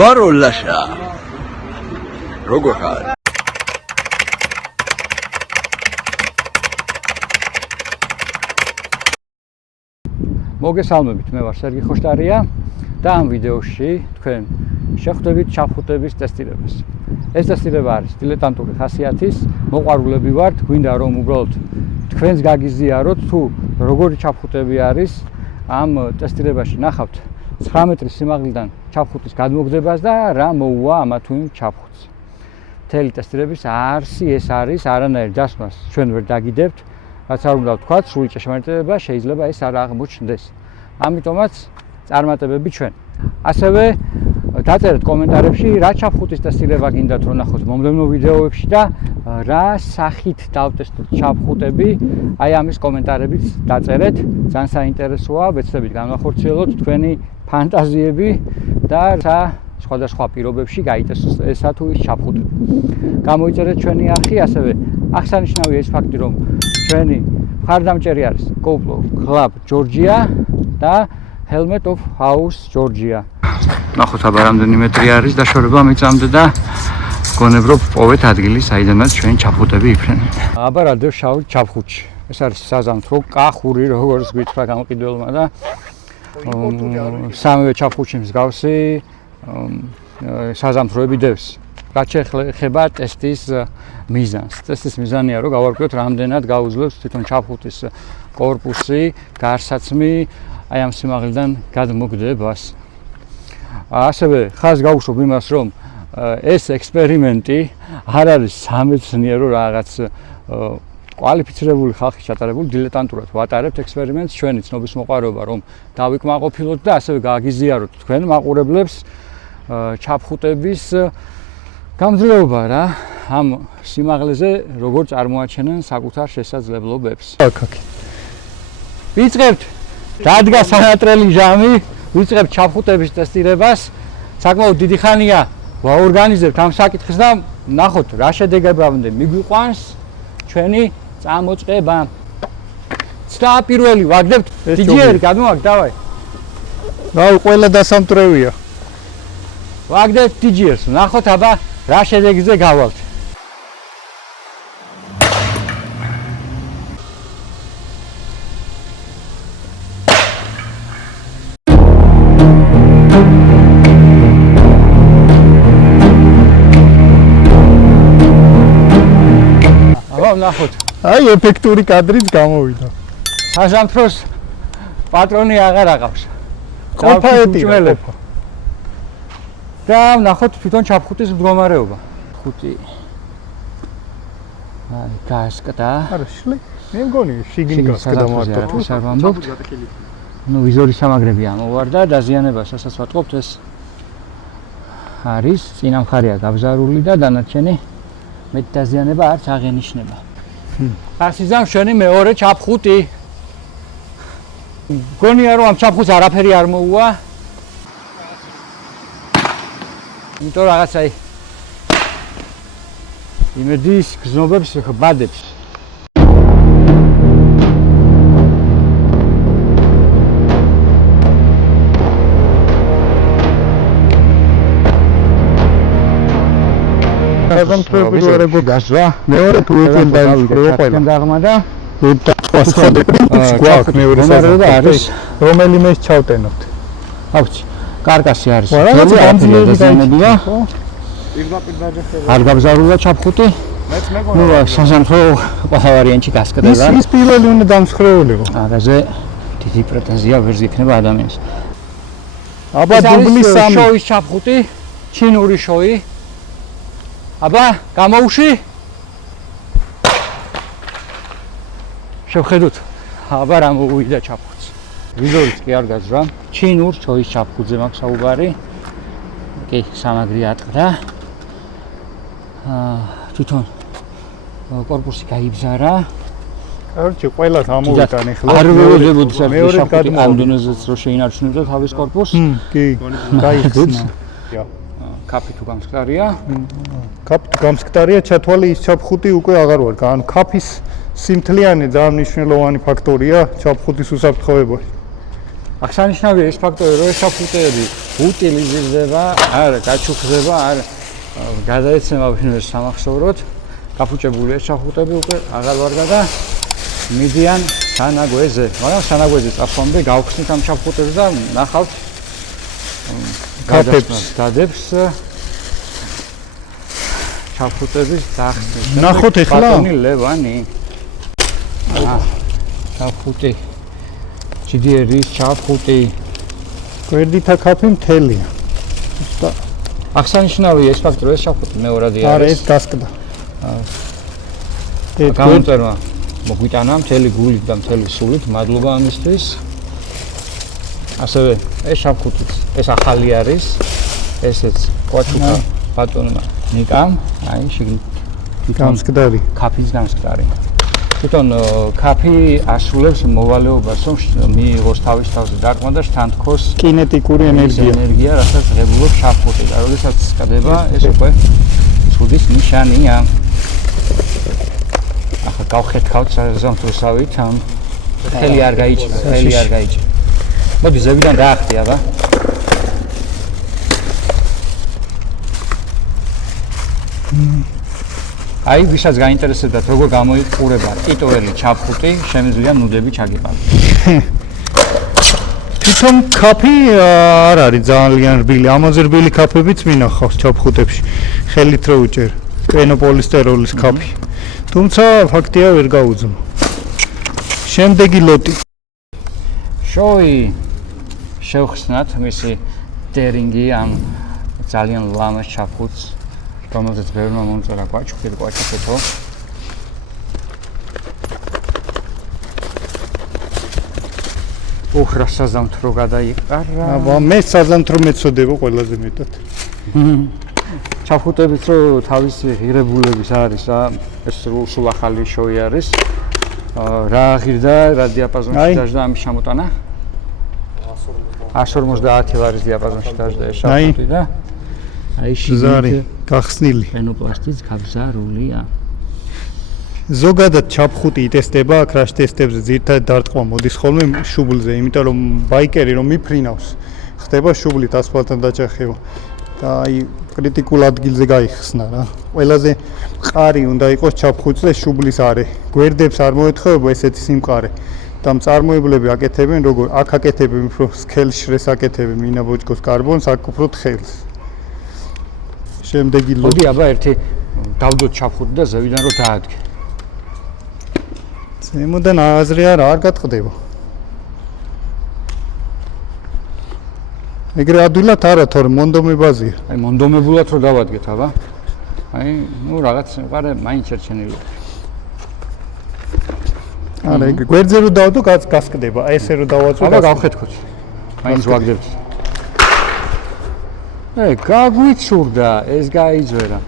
ბაროლაშა როგორ ხარ? მოგესალმებით, მე ვარ სერგი ხოშტარია და ამ ვიდეოში თქვენ შეხვდებით ჩაფხუტების ტესტირებას. ეს ტესტირება არის დილეტანტური ხასიათის, მოყვარულები ვართ, გვინდა რომ უბრალოდ თქვენს გაგიზიაროთ თუ როგორი ჩაფხუტები არის. ამ ტესტირებაში ნახავთ 9 მეტრის სიმაღლიდან ჩაფხუტის გადმოგდებას და რა მოუვა ამა თუ იმ ჩაფხუტს. მთელი ტესტირების არსი ეს არის, არანაირ დასმას ჩვენ ვერ დაგიდებთ. რაც არ უნდა ვთქვათ, სრული ჭეშმარიტება შეიძლება ეს არ აღმოჩნდეს. ამიტომაც წარმატებები ჩვენ. ასევე დაწერეთ კომენტარებში რა ჩაფხუტის ტესტირება გინდათ რომ ნახოთ მომდევნო ვიდეოებში და რა სახით დავტესტოთ ჩაფხუტები, აი ამის კომენტარებით დაწერეთ. ძალიან საინტერესოა, ვეცდებით განვახორციელოთ თქვენი ფანტაზიები და რა სხვადასხვა პირობებში გაიტესტოს ესა თუ ის ჩაფხუტები. გამოიწერეთ ჩვენი არხი, ასევე აღსანიშნავია ეს ფაქტი, რომ ჩვენი მხარდამჭერი არის GoPro Club Georgia და Helmet of House Georgia. ნახოთ აბა რამდენი მეტრი არის დაშორება მიწამდე და გონებ რომ პოვეთ ადგილი, საიდანაც ჩვენი ჩაფხუტები იფრენენ. აბა რა დევ შავ ჩაფხუტში. ეს არის საზამთრო კახური, როგორც გითხრა გამყიდველმა და სამივე ჩაფხუტში მსგავსი საზამთროები დევს. რაც შეეხება ტესტის მიზანს. ტესტის მიზანია რომ გავარკვიოთ რამდენად გაუძლებს თვითონ ჩაფხუტის კორპუსი, გარსაცმი აი ამ სიმაღლიდან გადმოგდებას. ასევე ხაზს გავუშვებ იმას, რომ ეს ექსპერიმენტი არ არის სამეცნიერო რაღაც კვალიფიცირებული ხალხის ჩატარებული, დილეტანტურად ვატარებთ ექსპერიმენტს, ჩვენი ცნობის მოყვარეობა რომ დავიკმაყოფილოთ და ასევე გააგიზიაროთ თქვენ მაყურებლებს ჩაფხუტების გამძლეობა რა ამ სიმაღლეზე როგორ წარმოაჩენენ საკუთარ შესაძლებლობებს. ვიწყებთ დადგა სანატრელი ჟამი, ვიწყებთ ჩაფხუტების ტესტირებას. საკმაოდ დიდი ხანია ვაორგანიზებთ ამ საკითხს და ნახოთ რა შედეგებამდე მიგვიყვანს ჩვენი წამოწყება. ცდა პირველი ვაგდებთ DJ-ი გადმოვაგდ დავაი. რავი, ყველა დასამტვრევია. ვაგდებთ DJ-ს, ნახოთ აბა რა შედეგზე გავალთ. აბა ნახოთ. აი ეფექტური კადრიც გამოვიდა. საზამთროს პატრონი აღარ აყავს. ყოფა ეტირა. და ნახოთ თვითონ ჩაფხუტის მდგომარეობა. ხუთი. აი გასკდა. არა, შლი. მე მგონი შიგნით გასკდა მარტო. ნუ ვიზორის სამაგრები ამოვარდა, დაზიანებას რასაც ვატყობთ ეს არის წინა მხარეა გაბზარული და დანარჩენი მეტ დაზიანება არც აღენიშნება. ასიზამ შენი მეორე ჩაფხუტი. გონია რომ ამ ჩაფხუტს არაფერი არ მოუვა. იმიტომ რაღაცა იმედის გზნობებს ხბადებს. საზამთროები რო გასვა, მეორე თუ ეგენ დაიწყო ყველა. დაღმა და გვაქვს მეორე საზამთრო არის, რომელიმეს ჩავტენოთ. ავჩი. კარკასი არის. რაღაც გამძლეები დაზიანებია. არ გაბზარულა ჩაფხუტი. ნუ საზამთრო ყველა ვარიანტი გასკდა და ის პირველი უნდა დამსხრეულიყო. არაზე დიდი პრეტენზია ვერ იქნება ადამიანს. აბა დუბლი 3 შოის ჩაფხუტი, ჩინური შოი. აბა გამოუში. შევხედოთ. აბა რა მოუვიდა ჩაფხუტს. ვიზორიც კი არ გაძრა. ჩინურ შოის ჩაფხუტზე მაქვს საუბარი. კი, სამაგრი ატყდა. თვითონ კორპუსი გაიბზარა. კაროჩე, ყველას ამოვიტან ახლა. არ ვეულებოდი საფეხი ამ დონეზეც რო შეინარჩუნებდა თავის კორპუსს. კი, გაიხსნა. კაფი თუ გამსკდარია? კაფი თუ გამსკდარია, ჩათვალე ის ჩაფხუტი უკვე აღარ ვარ. ანუ კაფის სიმთლიანი ძალიან მნიშვნელოვანი ფაქტორია ჩაფხუტის უსაფრთხოებაში. აღსანიშნავია ის ფაქტორი, რომ ეს საფუტეები უტილიზირდება, არ გაჩუქდება, არ გადაეცემა ვინმეს სამახსოვროდ, გაფუჭებული ეს საფუტეები უკვე აღარ ვარ და მიდიან სანაგვეზე, მაგრამ სანაგვეზე წასვლამდე გავხსნით ამ საფუტებს და ნახავთ კაფებს დადებს საფუტების დახსნით. ნახოთ ეხლა? ბატონი ლევანი. საფუტი. GDR-ის საფუტი. გვერდითა კაფი მთელია. აღსანიშნავია ეს ფაქტორი, ეს საფუტი მეორადი არის. არა, ეს გასკდა. გამომწერმა მოგვიტანა მთელი გულით და მთელი სულით, მადლობა ამისთვის. ასევე ეს საფუტიც, ეს ახალი არის. ესეც კვაჩუკა ბატონმა ნიკამ, აი შეგნით გამსკდარი. კაფის გამსკდარი. თვითონ კაფი ასრულებს მოვალეობას, რომ მიიღოს თავის თავზე დარტყმა და შთანთქოს კინეტიკური ენერგია, რასაც ღებულობს საფუტი და როდესაც სკდება, ეს უკვე ცუდის ნიშანია. ახლა გავხეთქავთ საზამთროსავით, ხელი არ გაიჭირა, ხელი არ გაიჭირა. მოდი ზევიდან დაახტია და აი, ვისაც გაინტერესებდათ, როგორ გამოიყურება ტიტოველი ჩაფხუტი, შემიძლია ნუდები ჩაგიყალოთ. თვითონ კაფი არ არის ძალიან რბილი, ამაზე რბილი კაფებიც მინახავს ჩაფხუტებში. ხელით რო უჭერ, პენოპოლისტეროლის კაფი. თუმცა ფაქტია ვერ გაუძმო. შემდეგი ლოტი. შოი შევხსნათ მისი ტერინგი ამ ძალიან ლამაზ ჩაფხუტს. რომელზეც ბევრმა მომწერა კვაჩუკეთო. რა საზამთრო გადაიყარა. აბა მე საზამთრო მეწოდება ყველაზე მეტად. ჩაფხუტებიც რო თავისი ღირებულების არის რა, ეს სულ ახალი შოი არის. რა ღირდა, რა დიაპაზონში დაждდა ამის ჩამოტანა? 150 ლარის დიაპაზონში დაждდა ეს ჩაფხუტი და აი ზარი გახსნილი. პენოპლასტის გაბზარულია. ზოგადად ჩაფხუტი იტესტება, კრაშ ტესტებზე ძირითადად დარტყმა მოდის ხოლმე შუბლზე, იმიტომ რომ ბაიკერი რომ მიფრინავს, ხდება შუბლით ასფალტთან დაჭახება. და აი კრიტიკულ ადგილზე გაიხსნა რა. ყველაზე მყარი უნდა იყოს ჩაფხუტზე შუბლის არე. გვერდებს არ მოეთხოვება ესეთი სიმყარე. და მწარმოებლები აკეთებენ როგორ? აქ აკეთებენ უფრო სქელშრეს აკეთებენ მინაბოჭკოს კარბონს, აქ უფრო თხელს. შემდეგი ლოტი. მოდი აბა ერთი დავდოთ ჩაფხუტი და ზევიდან რო დაადგე. ზემოდან აზრი არ გატყდება. ეგრე ადვილად არა, თორემ მონდომებაზია. აი მონდომებულად რო დავადგეთ აბა. აი, რაღაც სიმყარე მაინც შერჩენილი. არა, ეგრე გვერდზე რო დავდო, გასკდება. ესე რო დავაწვე. აბა გავხეთქოთ. მაინც ვაგდებთ. გაგვიცურდა, ეს გაიძვერა.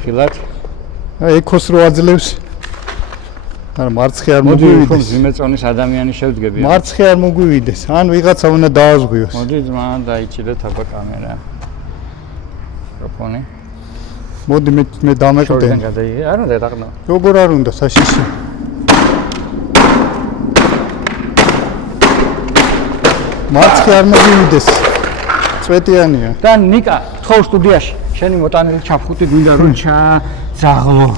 ხილად? ეკოს რო აძლევს. არა, მარცხი არ მოდი მოგვივიდეს. უფრო ზიმეწონის ადამიანი შევდგები. მარცხი არ მოგვივიდეს. ან ვიღაცა უნდა დააზღვიოს. მოდი ძმა, დაიჭირეთ აბა კამერა. მიკროფონი. მოდი მე დამეყდე. შორიდან გადაიღე. არა, დადაყნა. როგორ არ უნდა საშიში. მარცხი არ მოგვივიდეს. წვეტიანია. და ნიკა, თხოვ სტუდიაში. შენი მოტანილი ჩაფხუტი გვინდა რომ ჩაძაღლო.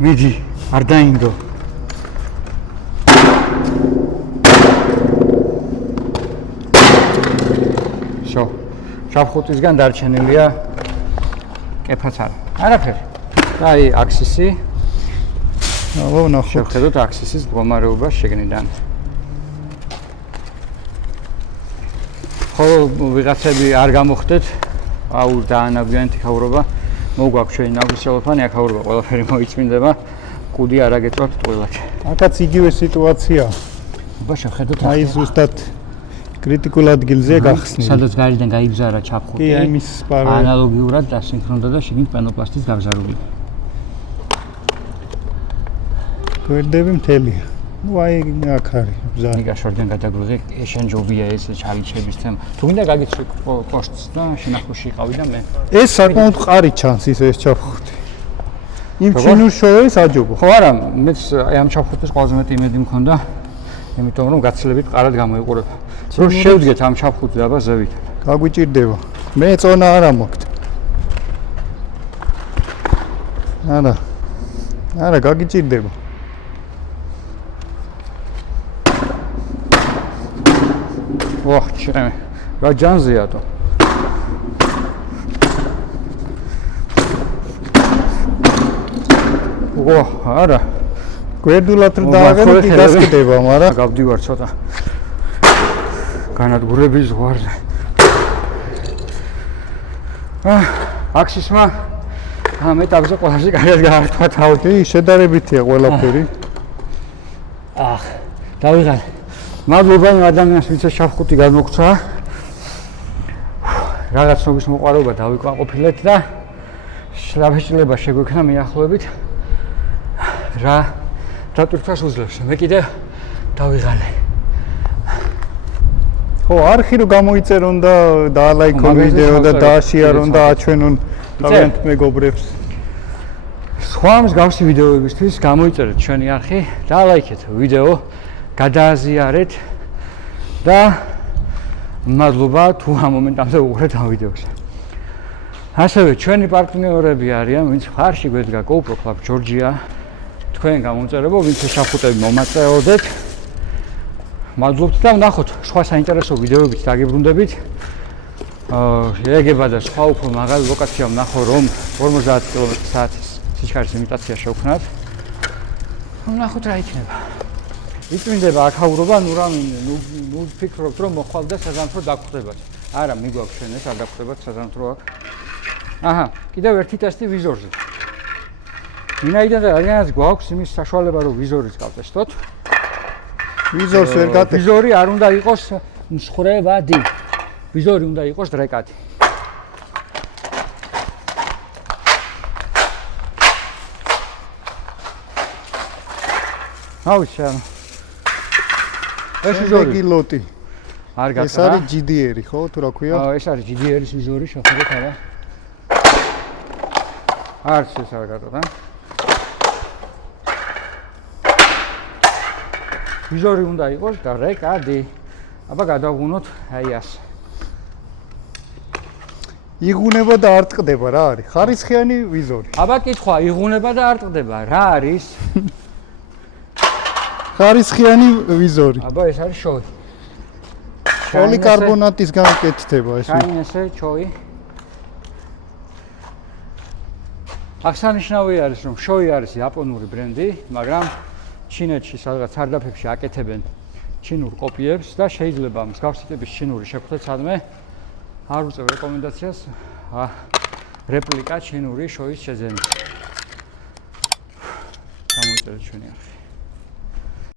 მიდი, არ დაინდო. შო. ჩაფხუტისგან დარჩენილია კეფაც არა. არაფერი. და აი აქსისი. აბა ნახოთ. შევხედოთ აქსისის მდგომარეობა შეგნიდან. ხო, ვიღაცები არ გამოხდეთ. აუ დაანაგვიანეთ იქაურობა. მოგვაქვს ჩვენი ნაგვისელოფანი, აქაურობა ყველაფერი მოიწმინდება. კუდი არ აგეწვათ ტყუილად. აკაც იგივე სიტუაცია. აბა შევხედოთ. აი ზუსტად კრიტიკულ ადგილზე გახსნილი. სადაც გარედან გაიგზავრა ჩაფხუტი. კი, აი მის ანალოგიურად დასინქრონდა და შიგნით პენოპლასტის გაბზარული. გვერდები მთელია. ნუ აი აქ არის ბზარი. ნიკა შორიდან გადაგრუზე, შენ ჯობია ეს ჩალიჩების თემა. თუ მინდა გაგიცრი კოშტს და შენახუში იყავი და მე. ეს საკმაოდ მყარი ჩანს ეს ჩაფხუტი. იმ ჩინურ შოუს აჯობო. ხო არა, მეც აი ამ ჩაფხუტის ყველაზე მეტი იმედი მქონდა. იმიტომ რომ გაცილებით ყარად გამოიყურება. რო შევდგეთ ამ ჩაფხუტზე აბა ზევით. გაგვიჭირდება. მე წონა არა მოქთ. არა, გაგიჭირდება. ვაჰ, ჩემი. რა ჯანზეა თო. ვაჰ, არა. გვერდულად რომ დააღებო კი გასკდება, მაგრამ გავდივარ ცოტა. განადგურების ზღვარზე. აქსისმა ამ ეტაპზე ყველაზე კარგად გაართვა თავი. კი, შედარებითია ყველაფერი. დავიღალე. მადლობა იმ ადამიანს, ვინც ჩაფხუტი გადმოგცა. რაღაც ცნობის მოყვარება დავიკვაყოფილეთ და შრაბეჭილება შეგვექნა მიახლოებით. რა დატვირთვას უძლებს. მე კიდე დავიღალე. ხო, არხი რომ გამოიწერონ და დაალაიქონ ვიდეო და დააშიარონ და აჩვენონ თავიანთ მეგობრებს. სხვა მსგავსი ვიდეოებისთვის გამოიწერეთ ჩვენი არხი, დაალაიქეთ ვიდეო, გადააზიარეთ და მადლობა თუ ამ მომენტამდე უყურეთ ამ ვიდეოს. ასევე ჩვენი პარტნიორები არიან, ვინც ხარში გვედგა GoPro Club Georgia. თქვენ გამომწერებო, ვინც ჩაფხუტები მომაწეოდეთ. მადლობთ და ვნახოთ სხვა საინტერესო ვიდეოებით დაგიბრუნდებით. ეგება და სხვა უფრო მაღალი ლოკაცია ვნახო, რომ 50 კმ/სთ სიჩქარის იმიტაცია შევქნათ. ვნახოთ რა იქნება. იწმინდება აქაურობა, ნუ ვფიქრობთ, რომ მოხვალდა საზამთრო დაგხვდებათ. არა, მიგვაქვს ჩვენ ეს არ დაგხვდებათ საზამთრო აქ. აჰა, კიდევ ერთი ტესტი ვიზორზე. ვინაიდან რადგანაც გვაქვს იმის საშუალება, რომ ვიზორიც გავტესტოთ. ვიზორს ვერ გატესტ. ვიზორი არ უნდა იყოს მსხრევადი. ვიზორი უნდა იყოს დრეკადი. ავიშა. ეს ვიზორი ლოტი. არ გაკრა. ეს არის GDR-ი, ხო, თუ რა ქვია? ეს არის GDR-ის ვიზორი, შეხედეთ აბა. არც ეს არ გაკრა. ვიზორი უნდა იყოს დრეკადი. აბა გადავღუნოთ აი ასე. იღუნება და არ ტყდება რა არის? ხარისხიანი ვიზორი. აბა კითხვა, იღუნება და არ ტყდება, რა არის? ხარისხიანი ვიზორი. აბა ეს არის შოი. პოლიკარბონატისგან კეთდება ეს. ჩაინესე ჩოი. აღსანიშნავი არის, რომ შოი არის იაპონური ბრენდი, მაგრამ ჩინეთში სადღაც სარდაფებში აკეთებენ ჩინურ კოპიებს და შეიძლება მსგავსი ტიპის ჩინური შეგხვდეთ სადმე. არ უწევ რეკომენდაციას რეპლიკა ჩინური შოის შეძენის. გამოიწერეთ ჩვენი არხი.